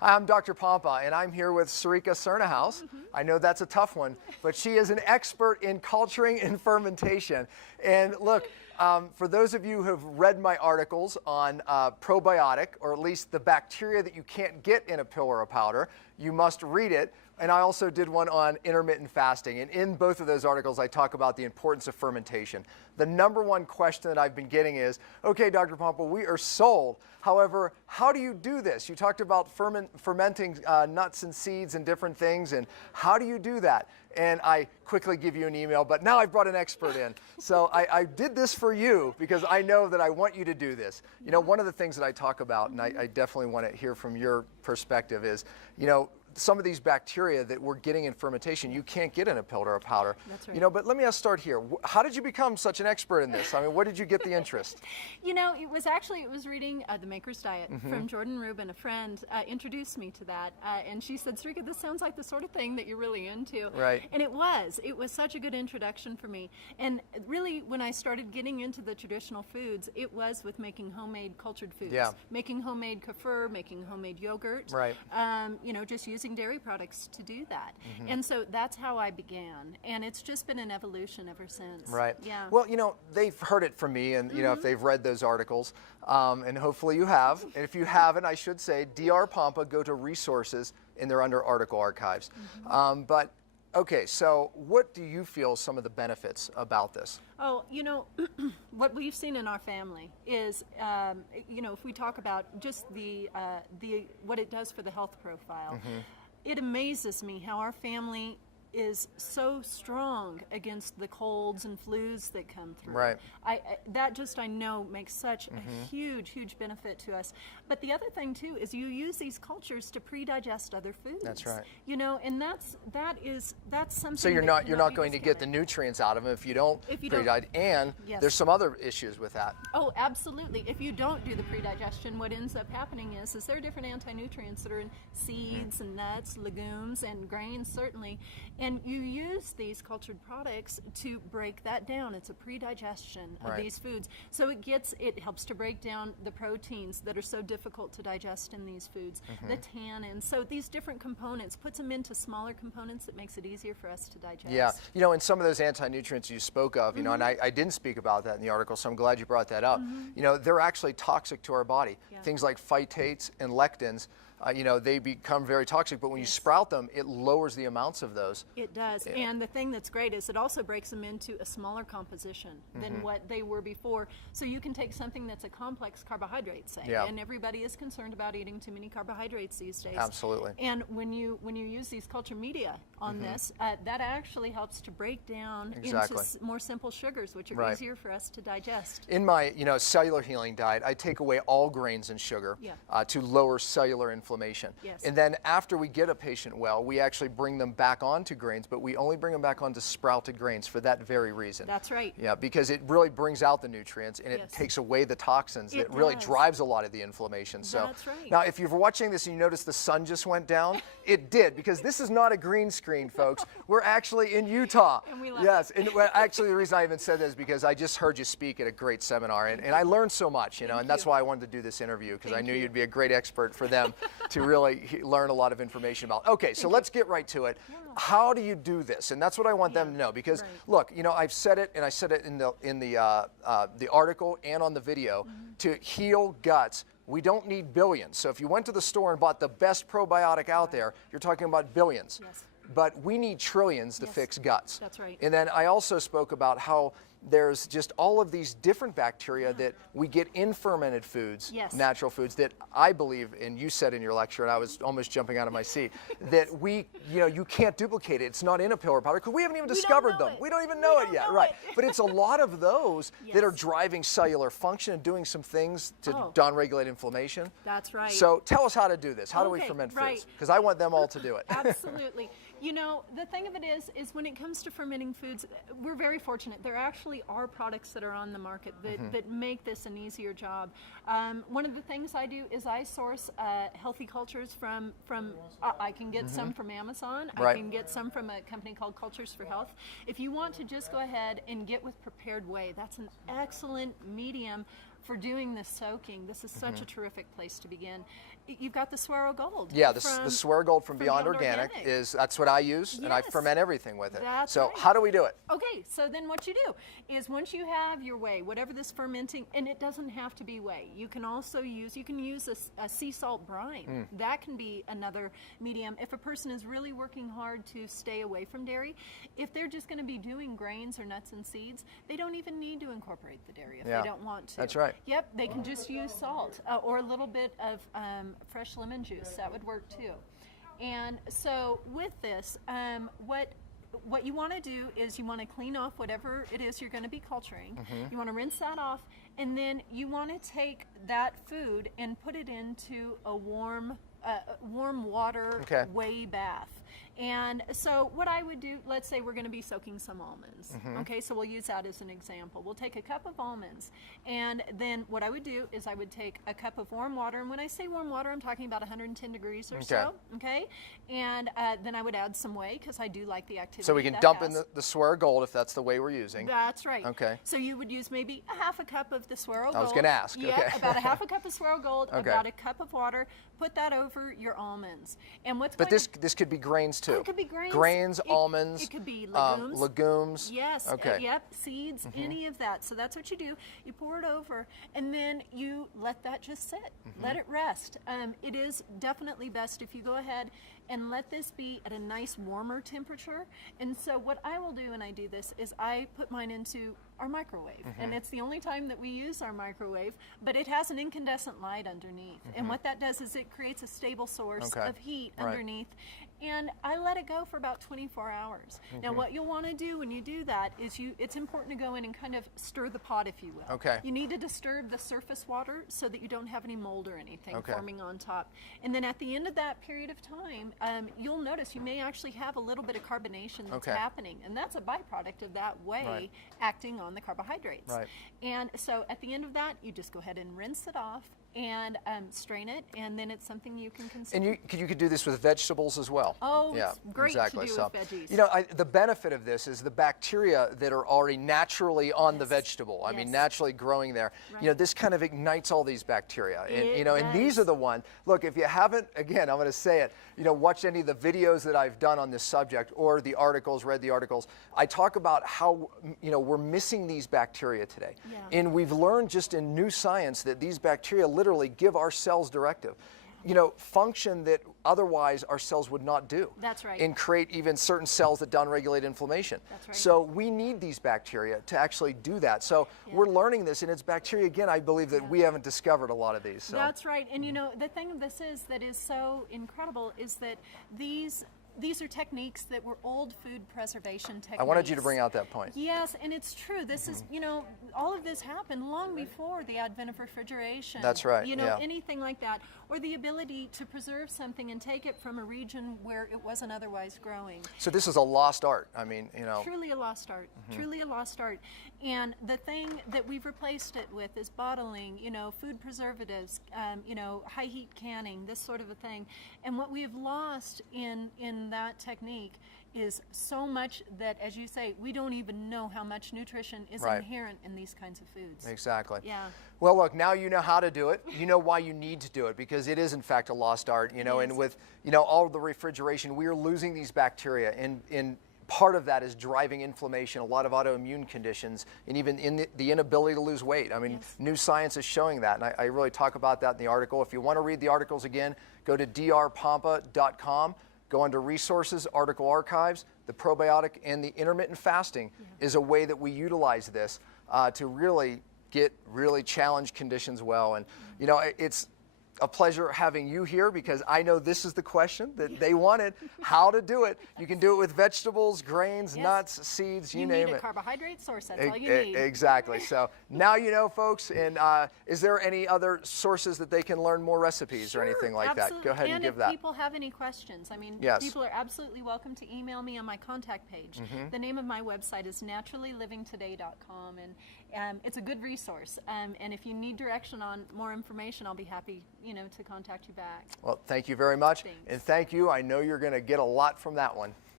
Hi, I'm Dr. Pompa, and I'm here with Sarika Cernahouse. I know that's a tough one, but she is an expert in culturing and fermentation. And look, for those of you who have read my articles on probiotic, or at least the bacteria that you can't get in a pill or a powder, you must read it. And I also did one on intermittent fasting. And in both of those articles, I talk about the importance of fermentation. The number one question that I've been getting is, okay, Dr. Pompa, we are sold. However, how do you do this? You talked about fermenting nuts and seeds and different things, and how do you do that? And I quickly give you an email, but now I've brought an expert in. So I did this for you because I know that I want you to do this. You know, one of the things that I talk about, and I definitely want to hear from your perspective, is, you know, some of these bacteria that we're getting in fermentation, you can't get in a pill or a powder. That's right. You know, but let me start here. How did you become such an expert in this? I mean, where did you get the interest? You know, it was reading The Maker's Diet from Jordan Rubin. A friend introduced me to that, and she said, Sarika, this sounds like the sort of thing that you're really into. Right. And it was such a good introduction for me. And really, when I started getting into the traditional foods, it was with making homemade cultured foods. Yeah. Making homemade kefir, making homemade yogurt. Right. You know, just using dairy products to do that. And so that's how I began. And it's just been an evolution ever since. Right. Yeah. Well, you know, they've heard it from me, and, you know, if they've read those articles, and hopefully you have. And if you haven't, I should say, Dr. Pompa, go to resources, and they're under article archives. But, okay, so what do you feel some of the benefits about this? Oh, you know, what we've seen in our family is, you know, if we talk about just what it does for the health profile, it amazes me how our family is so strong against the colds and flus that come through. Right. That just, I know, makes such a huge, huge benefit to us. But the other thing too is you use these cultures to pre-digest other foods. That's right. You know, and that's something. So you're that not going to get the nutrients out of them if you don't pre-digest. And Yes. there's some other issues with that. Oh, absolutely. If you don't do the pre-digestion, what ends up happening is there are different anti-nutrients that are in seeds and nuts, legumes, and grains, certainly. And you use these cultured products to break that down. It's a pre-digestion of these foods. So it helps to break down the proteins that are so difficult to digest in these foods, the tannins. So these different components, puts them into smaller components that makes it easier for us to digest. Yeah, you know, and some of those anti-nutrients you spoke of, you know, and I didn't speak about that in the article, so I'm glad you brought that up. You know, they're actually toxic to our body. Yeah. Things like phytates and lectins, you know, they become very toxic, but when you sprout them, it lowers the amounts of those. It does. Yeah. And the thing that's great is it also breaks them into a smaller composition than what they were before. So you can take something that's a complex carbohydrate, say, and everybody is concerned about eating too many carbohydrates these days. Absolutely. And when you use these culture media on this, that actually helps to break down into more simple sugars, which are easier for us to digest. In my, you know, cellular healing diet, I take away all grains and sugar to lower cellular inflammation. Yes. And then after we get a patient well, we actually bring them back onto grains, but we only bring them back onto sprouted grains for that very reason. That's right. Yeah, because it really brings out the nutrients and it takes away the toxins. It really drives a lot of the inflammation. So that's right. Now, if you're watching this and you notice the sun just went down, it did, because this is not a green screen, folks. We're actually in Utah. And we love it. And actually the reason I even said that is because I just heard you speak at a great seminar, and I learned so much, you know, and that's why I wanted to do this interview, because I knew you'd be a great expert for them to really learn a lot of information about. Okay, so let's get right to it. How do you do this? And that's what I want them to know, because look, you know, I've said it, and I said it in the article and on the video. To heal guts, we don't need billions. So if you went to the store and bought the best probiotic out there, you're talking about billions. Yes. But we need trillions to fix guts. That's right. And then I also spoke about how there's just all of these different bacteria that we get in fermented foods, natural foods, that I believe, and you said in your lecture, and I was almost jumping out of my seat, that you can't duplicate it. It's not in a pill or powder, because we haven't even discovered them. We don't even know it yet, right? But it's a lot of those that are driving cellular function and doing some things to downregulate inflammation. That's right. So tell us how to do this. How do we ferment foods? Because I want them all to do it. Absolutely. You know, the thing of it is when it comes to fermenting foods, we're very fortunate. There actually are products that are on the market that make this an easier job. One of the things I do is I source healthy cultures from I can get some from Amazon. I can get some from a company called Cultures for Health. If you want to just go ahead and get with Prepared Whey, that's an excellent medium for doing this soaking, this is such a terrific place to begin. You've got the Swirl Gold. Yeah, the Swirl Gold from Beyond Organic that's what I use, and I ferment everything with it. So right. How do we do it? Okay, so then what you do is once you have your whey, whatever this fermenting, and it doesn't have to be whey. You can also use a sea salt brine. That can be another medium. If a person is really working hard to stay away from dairy, if they're just going to be doing grains or nuts and seeds, they don't even need to incorporate the dairy if they don't want to. That's right. Yep, they can just use salt or a little bit of fresh lemon juice. That would work too. And so with this, what you want to do is you want to clean off whatever it is you're going to be culturing. You want to rinse that off, and then you want to take that food and put it into a warm water whey bath. And so what I would do, let's say we're going to be soaking some almonds. Okay, so we'll use that as an example. We'll take a cup of almonds, and then what I would do is I would take a cup of warm water, and when I say warm water, I'm talking about 110 degrees or so. Okay, and then I would add some whey because I do like the activity. So we can dump in the Swirl Gold if that's the whey we're using. That's right. Okay. So you would use maybe a half a cup of the Swirl Gold. I was going to ask. Yeah, okay. about a half a cup of Swirl Gold, about a cup of water. Put that over your almonds. And But this could be grains too. It could be grains. Grains, almonds. It could be legumes. Legumes. Yes. Okay. Yep. Seeds. Any of that. So that's what you do. You pour it over, and then you let that just sit. Let it rest. It is definitely best if you go ahead and let this be at a nice warmer temperature. And so what I will do when I do this is I put mine into our microwave. And it's the only time that we use our microwave, but it has an incandescent light underneath. And what that does is it creates a stable source of heat underneath. And I let it go for about 24 hours. Now what you'll want to do when you do that is it's important to go in and kind of stir the pot, if you will. Okay. You need to disturb the surface water so that you don't have any mold or anything forming on top. And then at the end of that period of time, you'll notice you may actually have a little bit of carbonation that's happening. And that's a byproduct of that whey acting on the carbohydrates. And so at the end of that, you just go ahead and rinse it off and strain it, and then it's something you can consume. And you could do this with vegetables as well. Oh, yeah, it's great to do with veggies. You know, the benefit of this is the bacteria that are already naturally on the vegetable. I mean, naturally growing there. You know, this kind of ignites all these bacteria. And you know, and these are the ones. Look, if you haven't, again, I'm going to say it. You know, watched any of the videos that I've done on this subject or the articles, read the articles. I talk about how we're missing these bacteria today, and we've learned just in new science that these bacteria literally give our cells directive, function that otherwise our cells would not do. That's right. And create even certain cells that downregulate inflammation. That's right. So we need these bacteria to actually do that. So we're learning this, and it's bacteria, again, I believe that we haven't discovered a lot of these. So. That's right. And the thing of this that is so incredible is that these are techniques that were old food preservation techniques. I wanted you to bring out that point. Yes, and it's true. This is, all of this happened long before the advent of refrigeration. That's right. Anything like that. Or the ability to preserve something and take it from a region where it wasn't otherwise growing. So this is a lost art. I mean, Truly a lost art. Truly a lost art. And the thing that we've replaced it with is bottling, food preservatives, high heat canning, this sort of a thing. And what we have lost in that technique is so much that, as you say, we don't even know how much nutrition is inherent in these kinds of foods. Exactly. Yeah. Well, look, now you know how to do it. You know why you need to do it, because it is, in fact, a lost art, and with, all of the refrigeration, we are losing these bacteria, and part of that is driving inflammation, a lot of autoimmune conditions, and even in the inability to lose weight. I mean, new science is showing that, and I really talk about that in the article. If you want to read the articles again, go to drpampa.com. Go under resources, article archives. The probiotic and the intermittent fasting is a way that we utilize this to really get challenged conditions well. And it's a pleasure having you here, because I know this is the question that they wanted, how to do it. You can do it with vegetables, grains, nuts, seeds, you name it. You need a carbohydrate source, that's all you need. Exactly. So now you know, folks. And is there any other sources that they can learn more recipes or anything like that? Go ahead and give that. And if people have any questions, I mean, people are absolutely welcome to email me on my contact page. The name of my website is naturallylivingtoday.com, and it's a good resource. And if you need direction on more information, I'll be happy, to contact you back. Well, thank you very much. Thanks. And thank you. I know you're going to get a lot from that one.